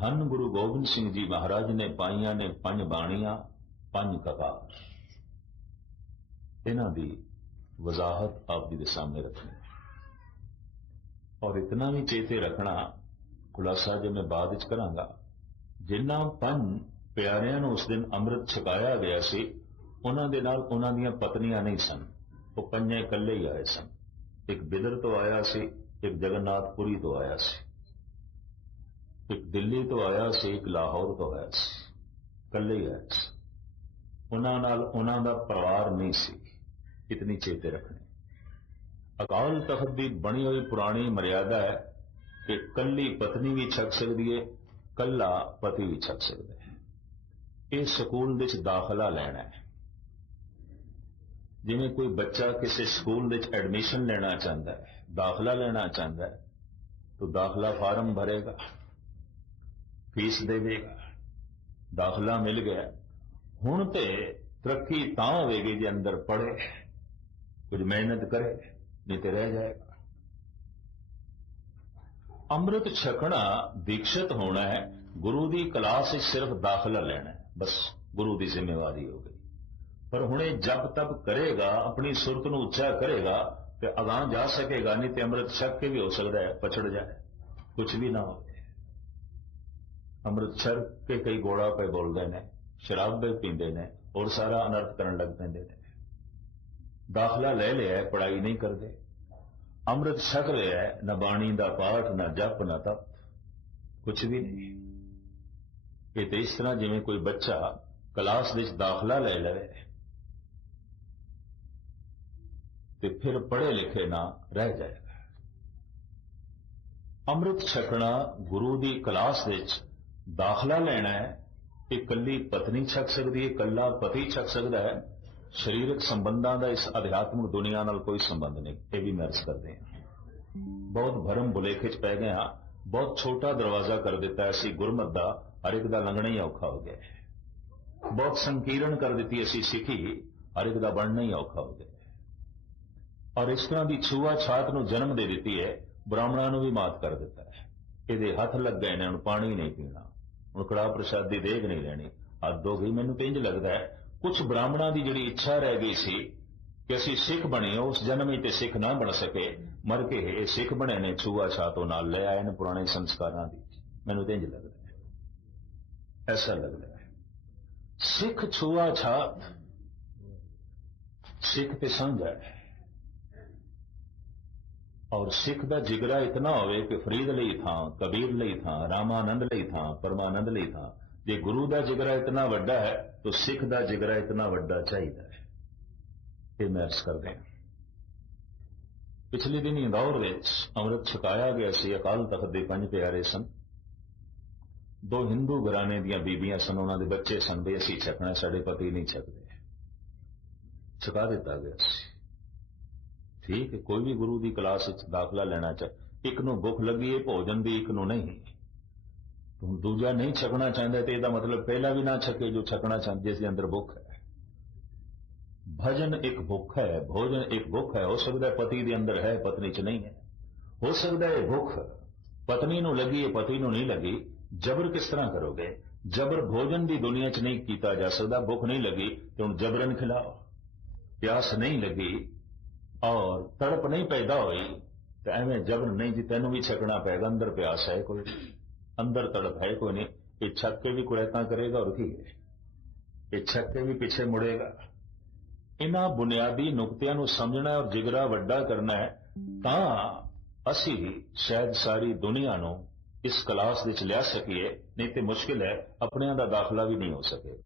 ਧੰਨ ਗੁਰੂ ਗੋਬਿੰਦ ਸਿੰਘ ਜੀ ਮਹਾਰਾਜ ਨੇ ਪਾਈਆਂ ਨੇ ਪੰਜ ਬਾਣੀਆਂ, ਪੰਜ ਕਕਾਰ। ਇਹਨਾਂ ਦੀ ਵਜ਼ਾਹਤ ਆਪ ਜੀ ਦੇ ਸਾਹਮਣੇ ਰੱਖਣੀ। ਔਰ ਇਤਨਾ ਵੀ ਚੇਤੇ ਰੱਖਣਾ ਖੁਲਾਸਾ ਜੇ ਮੈਂ ਬਾਅਦ ਵਿੱਚ ਕਰਾਂਗਾ। ਜਿਨ੍ਹਾਂ ਪੰਜ ਪਿਆਰਿਆਂ ਨੂੰ ਉਸ ਦਿਨ ਅੰਮ੍ਰਿਤ ਛਕਾਇਆ ਗਿਆ ਸੀ, ਉਹਨਾਂ ਦੇ ਨਾਲ ਉਹਨਾਂ ਦੀਆਂ ਪਤਨੀਆਂ ਨਹੀਂ ਸਨ। ਉਹ ਪੰਜੇ ਇਕੱਲੇ ਹੀ ਆਏ ਸਨ। ਇੱਕ ਬਿਦਰ ਤੋਂ ਆਇਆ ਸੀ, ਇੱਕ ਜਗਨਨਾਥਪੁਰੀ ਤੋਂ ਆਇਆ ਸੀ। ਇੱਕ ਦਿੱਲੀ ਤੋਂ ਆਇਆ ਸੀ, ਇੱਕ ਲਾਹੌਰ ਤੋਂ ਆਇਆ ਸੀ। ਇਕੱਲੇ ਹੀ ਆਇਆ ਸੀ। ਉਹਨਾਂ ਨਾਲ ਉਹਨਾਂ ਦਾ ਪਰਿਵਾਰ ਨਹੀਂ ਸੀ। ਇਤਨੀ ਚੇਤੇ ਰੱਖਣੀ। ਅਕਾਲ ਤਖਤ ਦੀ ਬਣੀ ਹੋਈ ਪੁਰਾਣੀ ਮਰਿਆਦਾ ਹੈ ਕਿ ਕੱਲੀ ਪਤਨੀ ਵੀ ਛਕ ਸਕਦੀ ਹੈ ਕੱਲਾ ਪਤੀ ਵੀ ਛਕ ਸਕਦਾ ਹੈ। ਇਹ ਸਕੂਲ ਵਿੱਚ ਦਾਖਲਾ ਲੈਣਾ ਹੈ। ਜਿਵੇਂ ਕੋਈ ਬੱਚਾ ਕਿਸੇ ਸਕੂਲ ਵਿੱਚ ਐਡਮਿਸ਼ਨ ਲੈਣਾ ਚਾਹੁੰਦਾ ਹੈ, ਦਾਖਲਾ ਲੈਣਾ ਚਾਹੁੰਦਾ ਹੈ, ਤਾਂ ਦਾਖਲਾ ਫਾਰਮ ਭਰੇਗਾ। ਫੀਸ ਦੇਵੇਗਾ ਦਾਖਲਾ ਮਿਲ ਗਿਆ। ਹੁਣ ਤੇ ਤਰੱਕੀ ਤਾਂ ਹੋਵੇਗੀ ਜੇ ਅੰਦਰ ਪੜੇ ਕੁਝ ਮਿਹਨਤ ਕਰੇ, ਨਹੀਂ ਤੇ ਰਹਿ ਜਾਏਗਾ। ਅੰਮ੍ਰਿਤ ਛਕਣਾ ਦੀਕਸ਼ਿਤ ਹੋਣਾ ਹੈ, ਗੁਰੂ ਦੀ ਕਲਾਸ ਵਿੱਚ ਸਿਰਫ ਦਾਖਲਾ ਲੈਣਾ ਹੈ, ਬਸ ਗੁਰੂ ਦੀ ਜ਼ਿੰਮੇਵਾਰੀ ਹੋ ਗਈ। ਪਰ ਹੁਣ ਇਹ ਜਪ ਤਪ ਕਰੇਗਾ, ਆਪਣੀ ਸੁਰਤ ਨੂੰ ਉੱਚਾ ਕਰੇਗਾ ਤੇ ਅਗਾਹ ਜਾ ਸਕੇਗਾ, ਨਹੀਂ ਤੇ ਅੰਮ੍ਰਿਤ ਛਕ ਕੇ ਵੀ ਹੋ ਸਕਦਾ ਹੈ, ਪਛੜ ਜਾਏ ਕੁਝ ਵੀ ਨਾ ਹੋਵੇ। ਅੰਮ੍ਰਿਤ ਛਕ ਕੇ ਕਈ ਗੋੜਾ ਪੇ ਬੋਲਦੇ ਨੇ, ਸ਼ਰਾਬ ਵੀ ਪੀਂਦੇ ਨੇ ਔਰ ਸਾਰਾ ਅਨਰਥ ਕਰਨ ਲੱਗ ਪੈਂਦੇ ਨੇ। ਦਾਖਲਾ ਲੈ ਲਿਆ ਪੜਾਈ ਨਹੀਂ ਕਰਦੇ। ਅੰਮ੍ਰਿਤ ਛਕ ਲਿਆ, ਨਾ ਬਾਣੀ ਦਾ ਪਾਠ, ਨਾ ਜਪ, ਨਾ ਤਪ। ਕੁਝ ਵੀ ਨਹੀਂ। ਇਹ ਤੇ ਇਸ ਤਰ੍ਹਾਂ ਜਿਵੇਂ ਕੋਈ ਬੱਚਾ ਕਲਾਸ ਵਿੱਚ ਦਾਖਲਾ ਲੈ ਲਵੇ ਤੇ ਫਿਰ ਪੜ੍ਹੇ ਲਿਖੇ ਨਾ ਰਹਿ ਜਾਏਗਾ ਅੰਮ੍ਰਿਤ ਛਕਣਾ ਗੁਰੂ ਦੀ ਕਲਾਸ ਵਿੱਚ ਦਾਖਲਾ ਲੈਣਾ ਹੈ ਇਹ ਕੱਲੀ ਪਤਨੀ ਛਕ ਸਕਦੀ ਹੈ, ਕੱਲਾ ਪਤੀ ਛਕ ਸਕਦਾ ਹੈ। ਸਰੀਰਕ ਸੰਬੰਧਾਂ ਦਾ ਇਸ ਅਧਿਆਤਮਿਕ ਦੁਨੀਆ ਨਾਲ ਕੋਈ ਸੰਬੰਧ ਨਹੀਂ। ਇਹ ਵੀ ਮਰਜ਼ ਕਰਦੇ ਹਾਂ। ਬਹੁਤ ਭਰਮ ਬੁਲੇਖੇ ਚ ਪੈ ਗਏ ਹਾਂ। ਬਹੁਤ ਛੋਟਾ ਦਰਵਾਜ਼ਾ ਕਰ ਦਿੱਤਾ ਅਸੀਂ। ਗੁਰਮਤ ਦਾ ਹਰ ਇੱਕ ਦਾ ਲੰਘਣਾ ਹੀ ਔਖਾ ਹੋ ਗਿਆ ਹੈ। ਬਹੁਤ ਸੰਕੀਰਣ ਕਰ ਦਿੱਤੀ ਅਸੀਂ ਸਿੱਖੀ। ਹਰ ਇੱਕ ਦਾ ਬਣਨਾ ਹੀ ਔਖਾ ਹੋ ਗਿਆ ਹੈ। ਔਰ ਇਸ ਤਰ੍ਹਾਂ ਦੀ ਛੂਆ ਛਾਤ ਨੂੰ ਜਨਮ ਦੇ ਦਿੱਤੀ ਹੈ। ਬ੍ਰਾਹਮਣਾਂ ਨੂੰ ਵੀ ਮਾਤ ਕਰ ਦਿੱਤਾ ਹੈ। ਇਹਦੇ ਹੱਥ ਲੱਗ ਗਏ ਨੇ ਹੁਣ ਪਾਣੀ ਨਹੀਂ ਪੀਣਾ। ਹੁਣ ਕੜਾ ਪ੍ਰਸ਼ਾਦ ਦੀ ਦੇਗ ਨਹੀਂ ਲੈਣੀ। ਹੱਦ ਹੋ ਗਈ, ਮੈਨੂੰ ਤਾਂ ਇੰਜ ਲੱਗਦਾ ਹੈ ਕੁਝ ਬ੍ਰਾਹਮਣਾਂ ਦੀ ਜਿਹੜੀ ਇੱਛਾ ਰਹਿ ਗਈ ਸੀ ਕਿ ਅਸੀਂ ਸਿੱਖ ਬਣੇ ਉਸ ਜਨਮ ਵਿੱਚ ਤੇ ਸਿੱਖ ਨਾ ਬਣ ਸਕੇ, ਮਰ ਕੇ ਇਹ ਸਿੱਖ ਬਣੇ ਨੇ, ਛੂਆ ਛਾਤੋਂ ਨਾਲ ਲੈ ਆਏ ਨੇ ਪੁਰਾਣੇ ਸੰਸਕਾਰਾਂ ਦੀ ਮੈਨੂੰ ਤਾਂ ਇੰਜ ਲੱਗਦਾ ਹੈ। ਐਸਾ ਲੱਗਦਾ ਹੈ। ਸਿੱਖ, ਛੂਆ ਛਾਤ, ਸਿੱਖ ਤੇ ਸਮਝ ਹੈ। ਔਰ ਸਿੱਖ ਦਾ ਜਿਗਰਾ ਇਤਨਾ ਹੋਵੇ ਕਿ ਫਰੀਦ ਲਈ ਥਾਂ, ਕਬੀਰ ਲਈ ਥਾਂ, ਰਾਮਾਨੰਦ ਲਈ ਥਾਂ, ਪਰਮਾਨੰਦ ਲਈ ਥਾਂ। ਜੇ ਗੁਰੂ ਦਾ ਜਿਗਰਾ ਇਤਨਾ ਵੱਡਾ ਹੈ, ਤਾਂ ਸਿੱਖ ਦਾ ਜਿਗਰਾ ਇਤਨਾ ਵੱਡਾ ਚਾਹੀਦਾ ਹੈ। ਇਹ ਮੈਂ ਕਰਦੇ ਹਾਂ। ਪਿਛਲੇ ਦਿਨ ਇੰਦੌਰ ਵਿੱਚ ਅੰਮ੍ਰਿਤ ਛਕਾਇਆ ਗਿਆ ਸੀ, ਅਕਾਲ ਤਖਤ ਦੇ ਪੰਜ ਪਿਆਰੇ ਸਨ। ਦੋ ਹਿੰਦੂ ਘਰਾਣੇ ਦੀਆਂ ਬੀਬੀਆਂ ਸਨ, ਉਹਨਾਂ ਦੇ ਬੱਚੇ ਸਨ, ਵੀ ਅਸੀਂ ਛਕਣਾ, ਸਾਡੇ ਪਤੀ ਨਹੀਂ ਛਕਦੇ। ਛਕਾ ਦਿੱਤਾ ਗਿਆ ਸੀ। ਠੀਕ, ਕੋਈ ਵੀ ਗੁਰੂ ਦੀ ਕਲਾਸ ਵਿੱਚ ਦਾਖਲਾ ਲੈਣਾ ਚਾਹ ਇੱਕ ਨੂੰ ਭੁੱਖ ਲੱਗੀ ਹੈ ਭੋਜਨ ਦੀ ਇੱਕ ਨੂੰ ਨਹੀਂ। ਤੂੰ ਦੂਜਾ ਨਹੀਂ ਛਕਣਾ ਚਾਹੁੰਦਾ ਤੇ ਇਹਦਾ ਮਤਲਬ ਪਹਿਲਾਂ ਵੀ ਨਾ ਛਕੇ ਜੋ ਛਕਣਾ ਚਾਹੁੰਦੇ ਜਿਸ ਅੰਦਰ ਭੁੱਖ ਹੈ। ਭਜਨ ਇੱਕ ਭੁੱਖ ਹੈ, ਭੋਜਨ ਇੱਕ ਭੁੱਖ ਹੈ, ਹੋ ਸਕਦਾ ਪਤੀ ਦੇ ਅੰਦਰ ਹੈ, ਪਤਨੀ 'ਚ ਨਹੀਂ ਹੈ। ਹੋ ਸਕਦਾ ਹੈ ਭੁੱਖ, ਪਤਨੀ ਨੂੰ ਲੱਗੀ ਹੈ ਪਤੀ ਨੂੰ ਨਹੀਂ ਲੱਗੀ। ਜ਼ਬਰ ਕਿਸ ਤਰ੍ਹਾਂ ਕਰੋਗੇ? ਜ਼ਬਰ ਭੋਜਨ ਦੀ ਦੁਨੀਆ 'ਚ ਨਹੀਂ ਕੀਤਾ ਜਾ ਸਕਦਾ, ਭੁੱਖ ਨਹੀਂ ਲੱਗੀ, ਤੇ ਹੁਣ ਜ਼ਬਰਨ ਖਿਲਾਓ। ਪਿਆਸ ਨਹੀਂ ਲੱਗੀ ਔਰ ਤੜਪ ਨਹੀਂ ਪੈਦਾ ਹੋਈ, ਤਾਂ ਐਵੇਂ ਜਬਰ ਨਹੀਂ ਜੀ, ਤੈਨੂੰ ਵੀ ਛਕਣਾ ਪੈਗਾ, ਅੰਦਰ ਪਿਆਸ ਹੈ ਕੋਈ ਅੰਦਰ ਤੜਪ ਹੈ ਕੋਈ ਨਹੀਂ। ਇਹ ਛੱਕ ਕੇ ਵੀ ਕੁੜੈਤਾਂ ਕਰੇਗਾ ਔਰ ਕੀ ਹੈ? ਇਹ ਛੱਕ ਕੇ ਵੀ ਪਿੱਛੇ ਮੁੜੇਗਾ। ਇਹਨਾਂ ਬੁਨਿਆਦੀ ਨੁਕਤਿਆਂ ਨੂੰ ਸਮਝਣਾ ਔਰ ਜਿਗਰਾ ਵੱਡਾ ਕਰਨਾ ਹੈ, ਤਾਂ ਅਸੀਂ ਸ਼ਾਇਦ ਸਾਰੀ ਦੁਨੀਆ ਨੂੰ ਇਸ ਕਲਾਸ ਵਿੱਚ ਲਿਆ ਸਕੀਏ, ਨਹੀਂ ਤੇ ਮੁਸ਼ਕਿਲ ਹੈ, ਆਪਣਿਆਂ ਦਾ ਦਾਖਲਾ ਵੀ ਨਹੀਂ ਹੋ ਸਕੇ।